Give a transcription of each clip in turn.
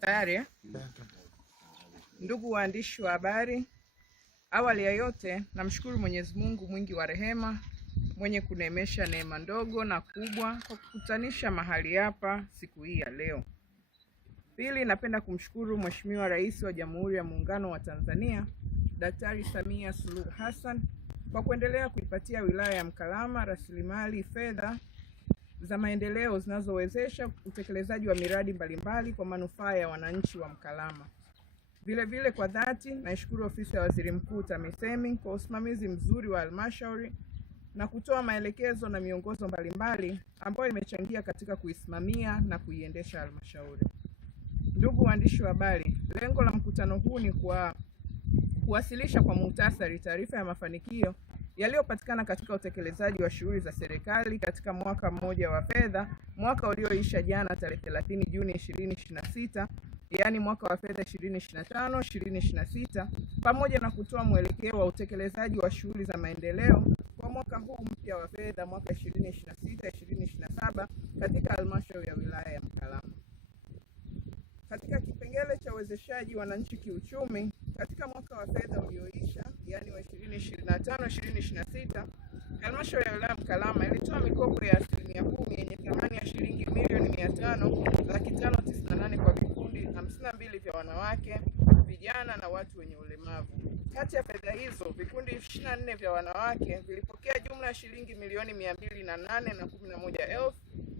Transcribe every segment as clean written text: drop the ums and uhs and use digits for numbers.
Tayari. Ndugu waandishi wa habari, awali ya yote namshukuru Mwenyezi Mungu mwingi wa rehema mwenye kuneemesha neema ndogo na kubwa kwa kukutanisha mahali hapa siku hii ya leo. Pili, napenda kumshukuru Mheshimiwa Rais wa Jamhuri ya Muungano wa Tanzania Daktari Samia Suluhu Hassan kwa kuendelea kuipatia wilaya ya Mkalama rasilimali fedha za maendeleo zinazowezesha utekelezaji wa miradi mbalimbali kwa manufaa ya wananchi wa Mkalama. Vile kwa dhati naishukuru ofisi ya Waziri Mkuu TAMISEMI kwa usimamizi mzuri wa halmashauri na kutoa maelekezo na miongozo mbalimbali ambayo imechangia katika kuisimamia na kuiendesha halmashauri. Ndugu waandishi wa habari, lengo la mkutano huu ni kuwasilisha kwa muhtasari taarifa ya mafanikio yaliyopatikana katika utekelezaji wa shughuli za serikali katika mwaka mmoja wa fedha, mwaka ulioisha jana tarehe 30 Juni 2026, yaani mwaka wa fedha 2025-2026, pamoja na kutoa mwelekeo wa utekelezaji wa shughuli za maendeleo kwa mwaka huu mpya wa fedha mwaka 2026-2027 katika halmashauri ya wilaya ya Mkalama. Katika kipengele cha uwezeshaji wananchi kiuchumi katika mwaka wa fedha ulioisha, yaani wa 2025-2026, halmashauri ya wilaya Mkalama ilitoa mikopo ya 10% yenye thamani ya shilingi milioni 500,598 kwa vikundi 52 vya wanawake, vijana na watu wenye ulemavu. Kati ya fedha hizo, vikundi 24 vya wanawake vilipokea jumla ya shilingi milioni 208,011,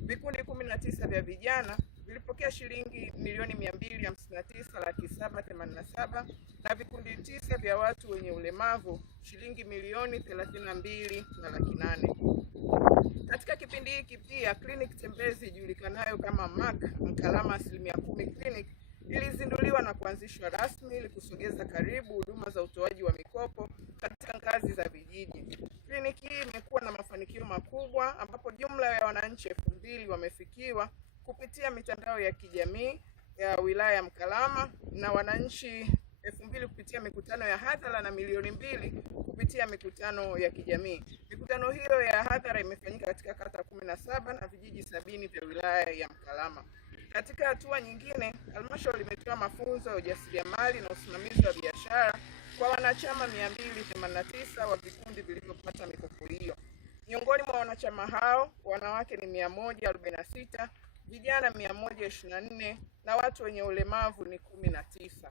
vikundi 19 vya vijana vilipokea shilingi milioni 259,787 na vikundi 9 vya watu wenye ulemavu shilingi milioni 32,800,000. Katika kipindi hiki pia kliniki tembezi ijulikanayo kama MAC Mkalama 10% Clinic ilizinduliwa na kuanzishwa rasmi ili kusogeza karibu huduma za utoaji wa mikopo katika ngazi za vijiji. Kliniki hii imekuwa na mafanikio makubwa ambapo jumla ya wananchi 2,000 wamefikiwa kupitia mitandao ya kijamii ya wilaya ya Mkalama na wananchi 2,000 kupitia mikutano ya hadhara na milioni 2 kupitia mikutano ya kijamii. Mikutano hiyo ya hadhara imefanyika katika kata 17 na vijiji 70 vya wilaya ya Mkalama. Katika hatua nyingine, halmashauri imetoa mafunzo ya ujasiriamali na usimamizi wa biashara kwa wanachama 289 wa vikundi vilivyopata mikopo hiyo. Miongoni mwa wanachama hao, wanawake ni 146, vijana 124 na watu wenye ulemavu ni 19.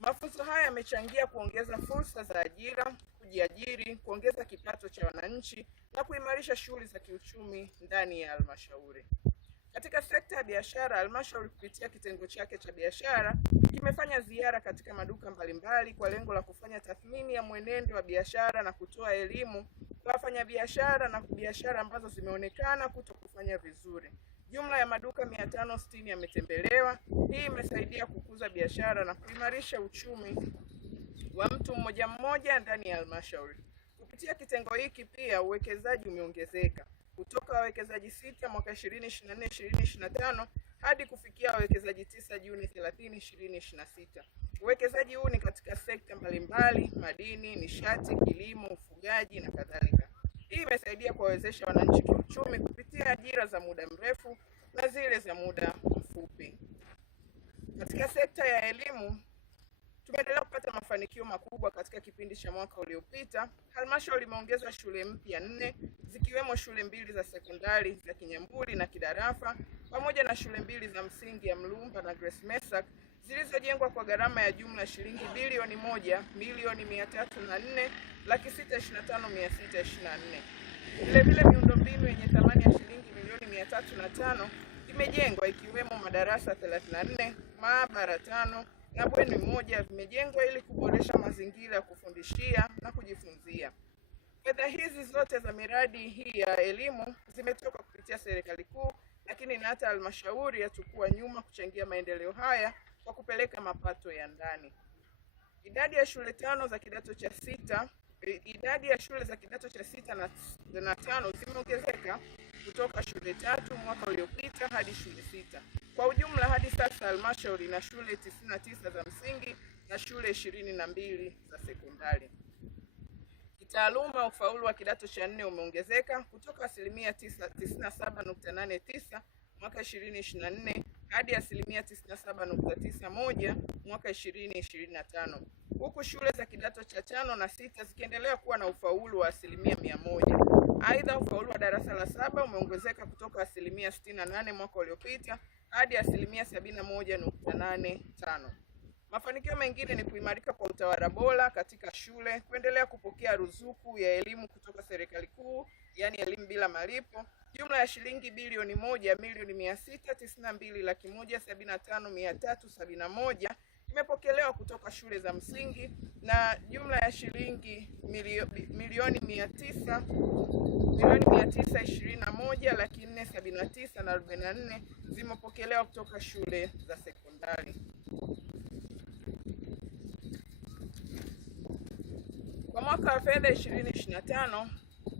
Mafunzo haya yamechangia kuongeza fursa za ajira, kujiajiri, kuongeza kipato cha wananchi na kuimarisha shughuli za kiuchumi ndani ya halmashauri. Katika sekta ya biashara, halmashauri kupitia kitengo chake cha biashara kimefanya ziara katika maduka mbalimbali kwa lengo la kufanya tathmini ya mwenendo wa biashara na kutoa elimu kwa wafanyabiashara na biashara ambazo zimeonekana kutokufanya vizuri. Jumla ya maduka 560 yametembelewa. Hii imesaidia kukuza biashara na kuimarisha uchumi wa mtu mmoja mmoja ndani ya halmashauri. Kupitia kitengo hiki pia uwekezaji umeongezeka kutoka wawekezaji 6 mwaka 2024-2025 hadi kufikia wawekezaji 9 Juni 30, 2026. Uwekezaji huu ni katika sekta mbalimbali: madini, nishati, kilimo, ufugaji na kadhalika. Hii imesaidia kuwawezesha wananchi kiuchumi kupitia ajira za muda mrefu na zile za muda mfupi. Katika sekta ya elimu, tumeendelea kupata mafanikio makubwa katika kipindi cha mwaka uliopita. Halmashauri imeongeza shule mpya 4 zikiwemo shule 2 za sekondari za Kinyambuli na Kidarafa pamoja na shule 2 za msingi ya Mlumba na Grace Mesak zilizojengwa kwa gharama ya jumla shilingi bilioni 1,304,625,624. Vile miundombinu yenye thamani ya shilingi milioni 305 imejengwa ikiwemo madarasa 34, maabara 5 na bweni 1 vimejengwa ili kuboresha mazingira ya kufundishia na kujifunzia. Fedha hizi zote za miradi hii ya elimu zimetoka kupitia serikali kuu, lakini na hata halmashauri hatakuwa nyuma kuchangia maendeleo haya kwa kupeleka mapato ya ndani. Idadi ya shule za kidato cha 6 na 5 zimeongezeka kutoka shule 3 mwaka uliopita hadi shule 6. Kwa ujumla hadi sasa halmashauri ina shule 99 za msingi na shule 22 za sekondari. Kitaaluma, ufaulu wa kidato cha 4 umeongezeka kutoka asilimia 97.89 mwaka 2024 hadi asilimia 97.91 mwaka 2025, huku shule za kidato cha 5 na 6 zikiendelea kuwa na ufaulu wa asilimia 100. Aidha, ufaulu wa darasa la 7 umeongezeka kutoka asilimia 68 mwaka uliopita hadi asilimia 71.85. Mafanikio mengine ni kuimarika kwa utawala bora katika shule, kuendelea kupokea ruzuku ya elimu kutoka serikali kuu, yani elimu bila malipo. Jumla ya shilingi bilioni 1,692,175,371 imepokelewa kutoka shule za msingi na jumla ya shilingi milioni 921,479,044 zimepokelewa kutoka shule za sekondari. Kwa mwaka wa fedha 2025,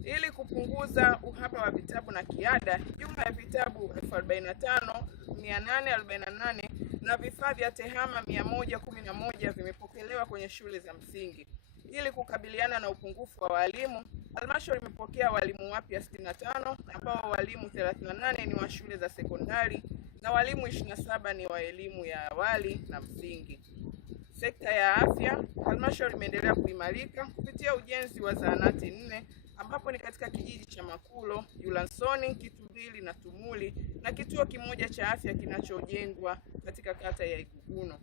ili kupunguza uhaba wa vitabu na kiada, jumla ya vitabu 45,848 na vifaa vya tehama 111 vimepokelewa kwenye shule za msingi. Ili kukabiliana na upungufu wa walimu, halmashauri imepokea walimu wapya 65 ambao walimu 38 ni wa shule za sekondari na walimu 27 ni wa elimu ya awali na msingi. Sekta ya afya, halmashauri imeendelea kuimarika kupitia ujenzi wa zahanati 4 ambapo ni katika kijiji cha Makulo, Yulansoni, Kitubili na Tumuli, na kituo kimoja cha afya kinachojengwa katika kata ya Iguguno.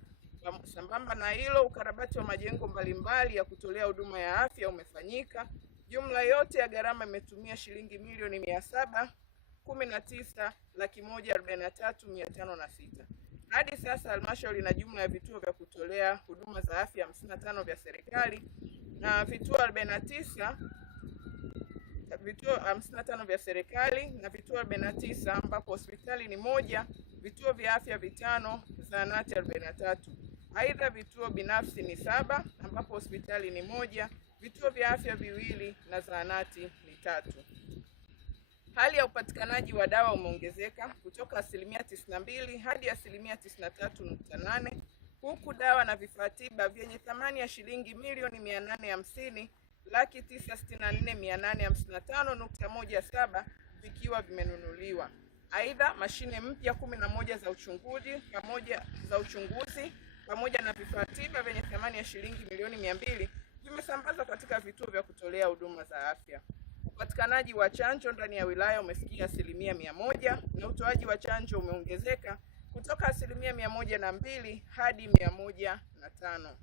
Sambamba na hilo, ukarabati wa majengo mbalimbali ya kutolea huduma ya afya umefanyika. Jumla yote ya gharama imetumia shilingi milioni 719,143,506. Hadi sasa halmashauri ina jumla ya vituo vya kutolea huduma za afya 55 vya serikali na vituo 55 vya serikali na vituo 49 ambapo hospitali ni 1, vituo vya afya 5, zahanati 43. Aidha, vituo binafsi ni 7 ambapo hospitali ni 1, vituo vya afya 2 na zahanati ni 3. Hali ya upatikanaji wa dawa umeongezeka kutoka asilimia 92 hadi asilimia 93.8, huku dawa na vifaa tiba vyenye thamani ya shilingi milioni 850,964,855.17 vikiwa vimenunuliwa. Aidha, mashine mpya 11 za uchunguzi pamoja na vifaa tiba vyenye thamani ya shilingi milioni 200 vimesambazwa katika vituo vya kutolea huduma za afya. Upatikanaji wa chanjo ndani ya wilaya umefikia asilimia 100 na utoaji wa chanjo umeongezeka kutoka asilimia 102 hadi 105.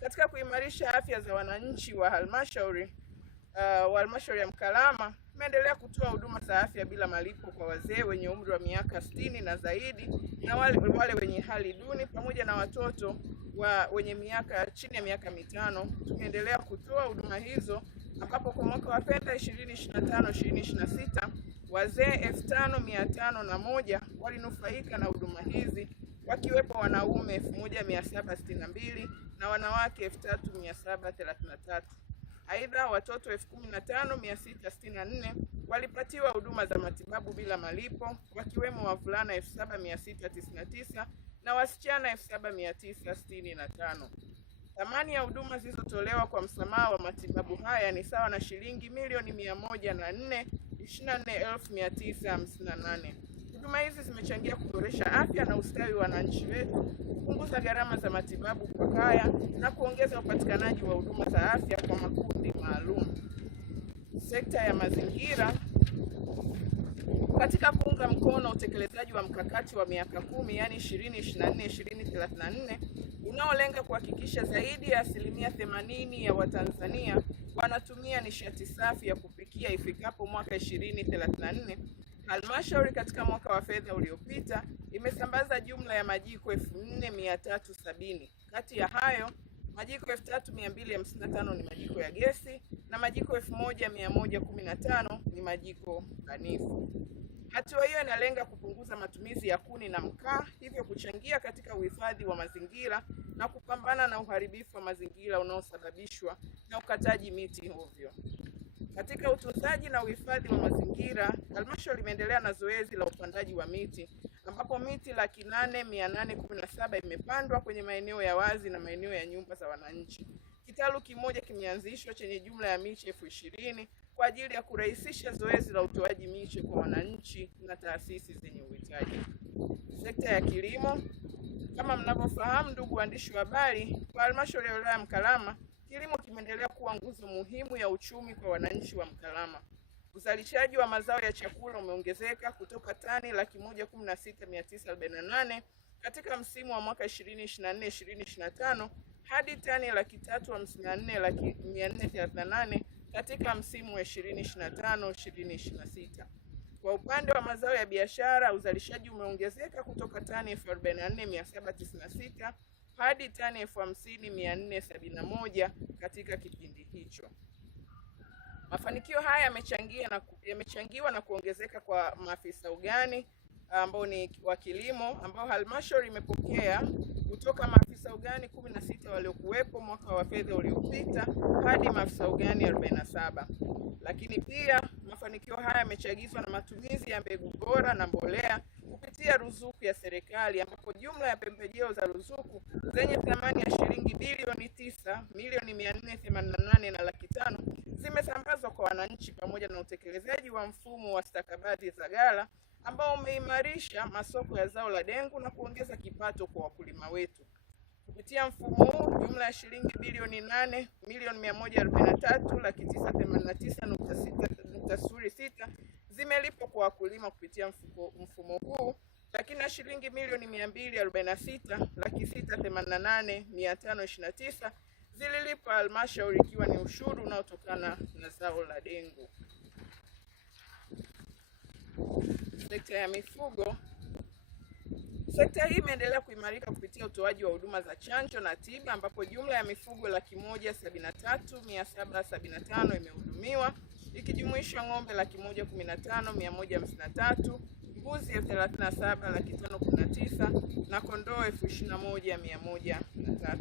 Katika kuimarisha afya za wananchi wa halmashauri ya Mkalama imeendelea kutoa huduma za afya bila malipo kwa wazee wenye umri wa miaka 60 na zaidi na wale wenye hali duni pamoja na watoto wenye chini ya miaka 5. Tumeendelea kutoa huduma hizo ambapo kwa mwaka wa fedha 2025-2026 wazee 5,501 walinufaika na huduma hizi, wakiwepo wanaume 1,762 na wanawake 3,733. Aidha, watoto 15,664 walipatiwa huduma za matibabu bila malipo, wakiwemo wavulana 7,699 na wasichana 7,965. Thamani ya huduma zilizotolewa kwa msamaha wa matibabu haya ni sawa na shilingi milioni 104,24,958. Huduma hizi zimechangia kuboresha afya na ustawi wa wananchi wetu, kupunguza gharama za matibabu kwa kaya na kuongeza upatikanaji wa huduma za afya kwa makundi maalum. Sekta ya mazingira, katika kuunga mkono utekelezaji wa mkakati wa miaka 10 yani 2024-2034 unaolenga kuhakikisha zaidi ya asilimia 80 ya Watanzania wanatumia nishati safi ya kupikia ifikapo mwaka 2034, halmashauri katika mwaka wa fedha uliopita imesambaza jumla ya majiko 4,370. Kati ya hayo, majiko 3,255 ni majiko ya gesi na majiko 1,115 ni majiko ganifu. Hatua hiyo inalenga kupunguza matumizi ya kuni na mkaa, hivyo kuchangia katika uhifadhi wa mazingira na kupambana na uharibifu wa mazingira unaosababishwa na ukataji miti ovyo. Katika utunzaji na uhifadhi wa mazingira, halmashauri imeendelea na zoezi la upandaji wa miti ambapo miti 8,817 imepandwa kwenye maeneo ya wazi na maeneo ya nyumba za wananchi. kitalu kimoja kimeanzishwa chenye jumla ya miche 20,000 kwa ajili ya kurahisisha zoezi la utoaji miche kwa wananchi na taasisi zenye uhitaji. Sekta ya kilimo. Kama mnavyofahamu ndugu waandishi wa habari, kwa halmashauri ya wilaya Mkalama, kilimo kimeendelea kuwa nguzo muhimu ya uchumi kwa wananchi wa Mkalama. Uzalishaji wa mazao ya chakula umeongezeka kutoka tani 116,948 katika msimu wa mwaka 2024-2025 hadi tani 354,438 katika msimu wa 2025-2026. Kwa upande wa mazao ya biashara, uzalishaji umeongezeka kutoka tani 44,796 hadi tani 50,471 katika kipindi hicho. Mafanikio haya yamechangiwa na kuongezeka kwa maafisa ugani ambao ni wa kilimo, ambao halmashauri imepokea kutoka maafisa ugani 16 waliokuwepo mwaka wa fedha uliopita hadi maafisa ugani 47. Lakini pia mafanikio haya yamechagizwa na matumizi ya mbegu bora na mbolea kupitia ruzuku ya serikali, ambapo jumla ya pembejeo za ruzuku zenye thamani ya shilingi bilioni 9,488 na laki 5 zimesambazwa kwa wananchi, pamoja na utekelezaji wa mfumo wa stakabadhi za ghala ambao umeimarisha masoko ya zao la dengu na kuongeza kipato kwa wakulima wetu. Kupitia mfumo huu, jumla ya shilingi bilioni 8,143,989.06 zimelipwa kwa wakulima kupitia mfumo huu, lakini na shilingi milioni 246,688,529 zililipa halmashauri, ikiwa ni ushuru unaotokana na zao la dengu. Sekta ya mifugo. Sekta hii imeendelea kuimarika kupitia utoaji wa huduma za chanjo na tiba, ambapo jumla ya mifugo 173,775 imehudumiwa, ikijumuisha ng'ombe 115,153, mbuzi 37,519 na kondoo 21,103.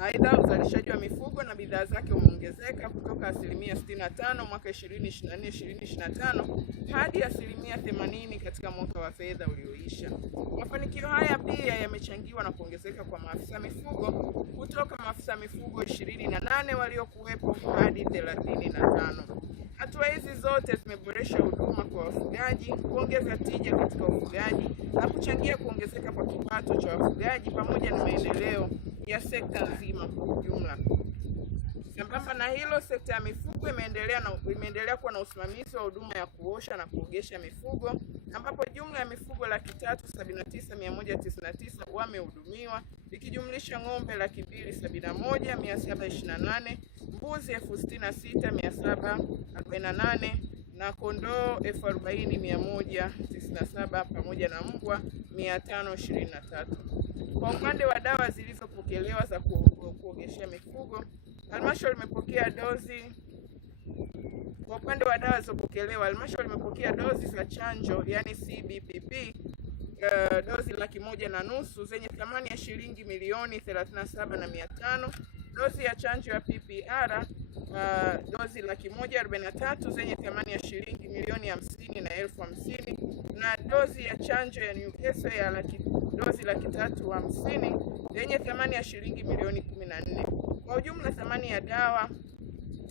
Aidha, uzalishaji wa mifugo na bidhaa zake umeongezeka kutoka asilimia 65 mwaka 2024-2025 hadi asilimia 80 katika mwaka wa fedha ulioisha. Mafanikio haya pia yamechangiwa na kuongezeka kwa maafisa mifugo kutoka maafisa mifugo 28 waliokuwepo hadi 35. Hatua hizi zote zimeboresha huduma kwa wafugaji, kuongeza tija katika ufugaji na kuchangia kuongezeka kwa kipato cha wafugaji pamoja na maendeleo ya sekta nzima kwa ujumla. Sambamba na hilo, sekta ya mifugo imeendelea kuwa na usimamizi wa huduma ya kuosha na kuogesha mifugo, ambapo jumla ya mifugo 379,199 wamehudumiwa, ikijumlisha ng'ombe 271,728, mbuzi 66,748 na kondoo 40,197 pamoja na mbwa 523. Kwa upande wa dawa zilizopokelewa za kuogeshea mifugo, halmashauri imepokea dozi za chanjo yani CBPP dozi 1,500,000 zenye thamani ya shilingi milioni 37,500, dozi ya chanjo ya PPR dozi 143,000 zenye thamani ya shilingi milioni 50 na 50,000, na dozi ya chanjo ya Newcastle ya dozi 350,000 yenye thamani ya shilingi milioni 14. Kwa ujumla thamani ya dawa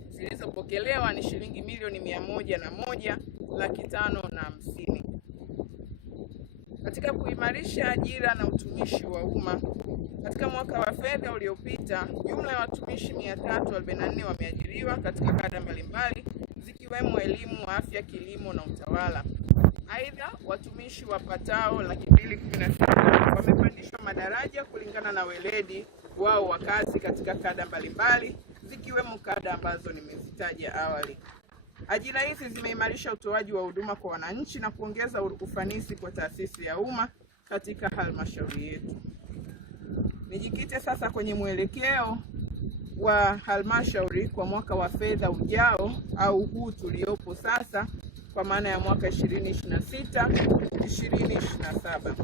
zilizopokelewa ni shilingi milioni 101,550,000. Katika kuimarisha ajira na utumishi wa umma, katika mwaka wa fedha uliopita, jumla ya watumishi 344 wameajiriwa katika kada mbalimbali zikiwemo elimu, afya, kilimo na utawala. Aidha, watumishi wapatao 216 wamepandishwa madaraja kulingana na weledi wao wa kazi katika kada mbalimbali zikiwemo kada ambazo nimezitaja awali. Ajira hizi zimeimarisha utoaji wa huduma kwa wananchi na kuongeza ufanisi kwa taasisi ya umma katika halmashauri yetu. Nijikite sasa kwenye mwelekeo wa halmashauri kwa mwaka wa fedha ujao au huu tuliopo sasa, kwa maana ya mwaka 2026-2027.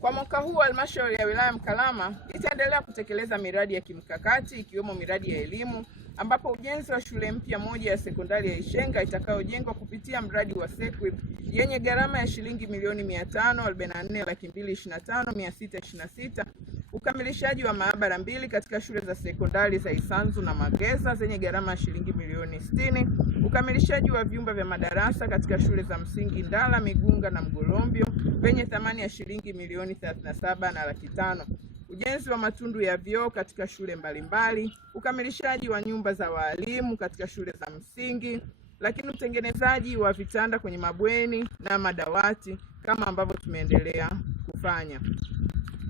Kwa mwaka huu halmashauri ya wilaya Mkalama itaendelea kutekeleza miradi ya kimkakati ikiwemo miradi ya elimu, ambapo ujenzi wa shule mpya moja ya sekondari ya Ishenga itakayojengwa kupitia mradi wa SEQUIP yenye gharama ya shilingi milioni 544,225,626 ukamilishaji wa maabara 2 katika shule za sekondari za Isanzu na Mageza zenye gharama ya shilingi milioni 60, ukamilishaji wa vyumba vya madarasa katika shule za msingi Ndala, Migunga na Mgolombio venye thamani ya shilingi milioni 37 na laki 5, ujenzi wa matundu ya vyoo katika shule mbalimbali, ukamilishaji wa nyumba za walimu katika shule za msingi, lakini utengenezaji wa vitanda kwenye mabweni na madawati kama ambavyo tumeendelea kufanya.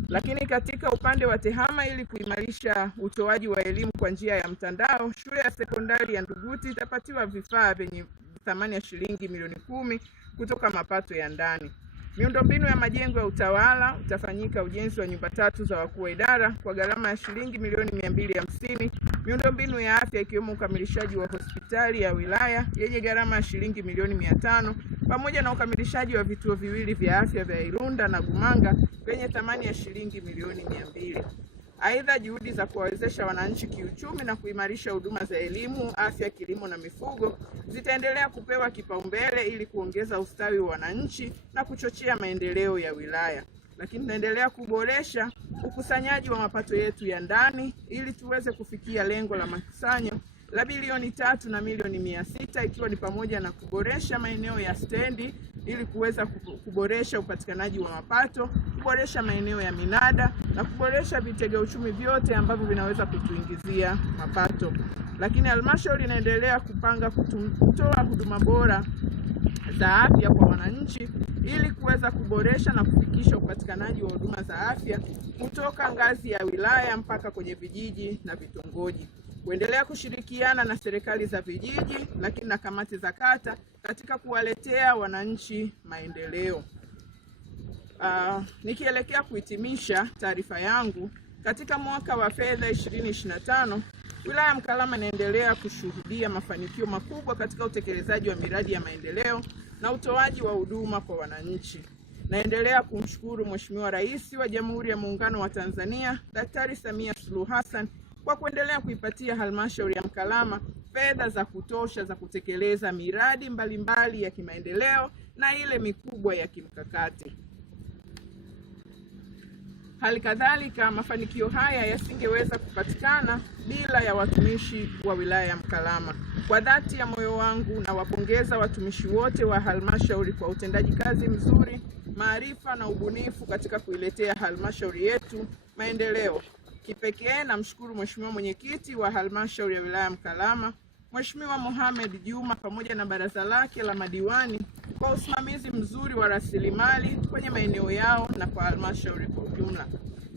Lakini katika upande wa TEHAMA, ili kuimarisha utoaji wa elimu kwa njia ya mtandao, shule ya sekondari ya Nduguti itapatiwa vifaa vyenye thamani ya shilingi milioni 10 kutoka mapato ya ndani. Miundombinu ya majengo ya utawala, utafanyika ujenzi wa nyumba 3 za wakuu wa idara kwa gharama ya shilingi milioni 250. Miundombinu ya afya ikiwemo ukamilishaji wa hospitali ya wilaya yenye gharama ya shilingi milioni 500 pamoja na ukamilishaji wa vituo viwili vya afya vya Irunda na Gumanga venye thamani ya shilingi milioni 200. Aidha, juhudi za kuwawezesha wananchi kiuchumi na kuimarisha huduma za elimu, afya, kilimo na mifugo zitaendelea kupewa kipaumbele ili kuongeza ustawi wa wananchi na kuchochea maendeleo ya wilaya. Lakini tunaendelea kuboresha ukusanyaji wa mapato yetu ya ndani ili tuweze kufikia lengo la makusanyo la bilioni 3 na milioni 600, ikiwa ni pamoja na kuboresha maeneo ya stendi ili kuweza kuboresha upatikanaji wa mapato, kuboresha maeneo ya minada na kuboresha vitega uchumi vyote ambavyo vinaweza kutuingizia mapato. Lakini halmashauri inaendelea kupanga kutoa huduma bora za afya kwa wananchi ili kuweza kuboresha na kufikisha upatikanaji wa huduma za afya kutoka ngazi ya wilaya mpaka kwenye vijiji na vitongoji. Kuendelea kushirikiana na serikali za vijiji lakini na kamati za kata katika kuwaletea wananchi maendeleo. Nikielekea kuhitimisha taarifa yangu, katika mwaka wa fedha 2025 wilaya ya Mkalama inaendelea kushuhudia mafanikio makubwa katika utekelezaji wa miradi ya maendeleo na utoaji wa huduma kwa wananchi. Naendelea kumshukuru Mheshimiwa Rais wa Jamhuri ya Muungano wa Tanzania, Daktari Samia Suluhu Hassan kwa kuendelea kuipatia halmashauri ya Mkalama fedha za kutosha za kutekeleza miradi mbalimbali ya kimaendeleo na ile mikubwa ya kimkakati. Hali kadhalika, mafanikio haya yasingeweza kupatikana bila ya watumishi wa wilaya ya Mkalama. Kwa dhati ya moyo wangu na wapongeza watumishi wote wa halmashauri kwa utendaji kazi mzuri, maarifa na ubunifu katika kuiletea halmashauri yetu maendeleo. Kipekee namshukuru Mheshimiwa Mwenyekiti wa halmashauri ya wilaya ya Mkalama, Mheshimiwa Mohamed Juma, pamoja na baraza lake la madiwani kwa usimamizi mzuri wa rasilimali kwenye maeneo yao na kwa halmashauri kwa ujumla.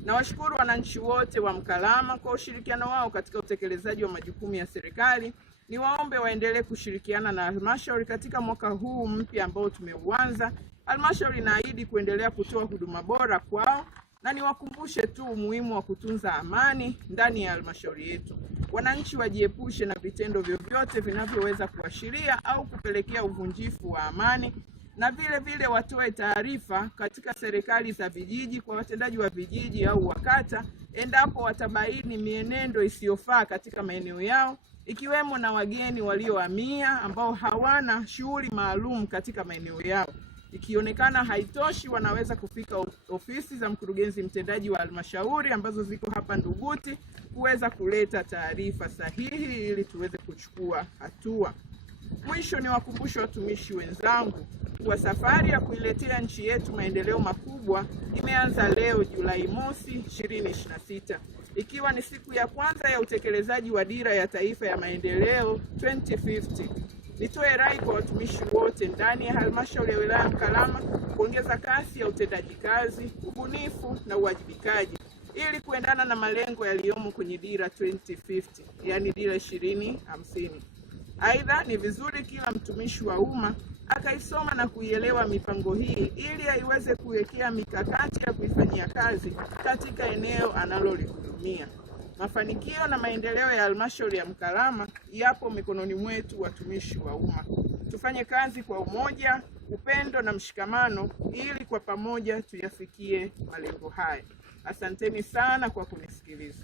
Nawashukuru wananchi wote wa Mkalama kwa ushirikiano wao katika utekelezaji wa majukumu ya serikali. Niwaombe waendelee kushirikiana na halmashauri katika mwaka huu mpya ambao tumeuanza. Halmashauri inaahidi kuendelea kutoa huduma bora kwao, na niwakumbushe tu umuhimu wa kutunza amani ndani ya halmashauri yetu. Wananchi wajiepushe na vitendo vyovyote vinavyoweza kuashiria au kupelekea uvunjifu wa amani, na vile vile watoe taarifa katika serikali za vijiji kwa watendaji wa vijiji au wakata endapo watabaini mienendo isiyofaa katika maeneo yao, ikiwemo na wageni waliohamia ambao hawana shughuli maalum katika maeneo yao. Ikionekana haitoshi, wanaweza kufika ofisi za mkurugenzi mtendaji wa halmashauri ambazo ziko hapa Nduguti kuweza kuleta taarifa sahihi ili tuweze kuchukua hatua. Mwisho, ni wakumbushe watumishi wenzangu kuwa safari ya kuiletea nchi yetu maendeleo makubwa imeanza leo Julai mosi 2026, ikiwa ni siku ya kwanza ya utekelezaji wa Dira ya Taifa ya Maendeleo 2050. Nitoe rai kwa watumishi wote ndani ya halmashauri ya wilaya Mkalama kuongeza kasi ya utendaji kazi, ubunifu na uwajibikaji ili kuendana na malengo yaliyomo kwenye Dira 2050, yani Dira 2050. Aidha, ni vizuri kila mtumishi wa umma akaisoma na kuielewa mipango hii ili iweze kuwekea mikakati ya kuifanyia kazi katika eneo analolihudumia. Mafanikio na maendeleo ya halmashauri ya Mkalama yapo mikononi mwetu watumishi wa umma. Tufanye kazi kwa umoja, upendo na mshikamano ili kwa pamoja tuyafikie malengo haya. Asanteni sana kwa kunisikiliza.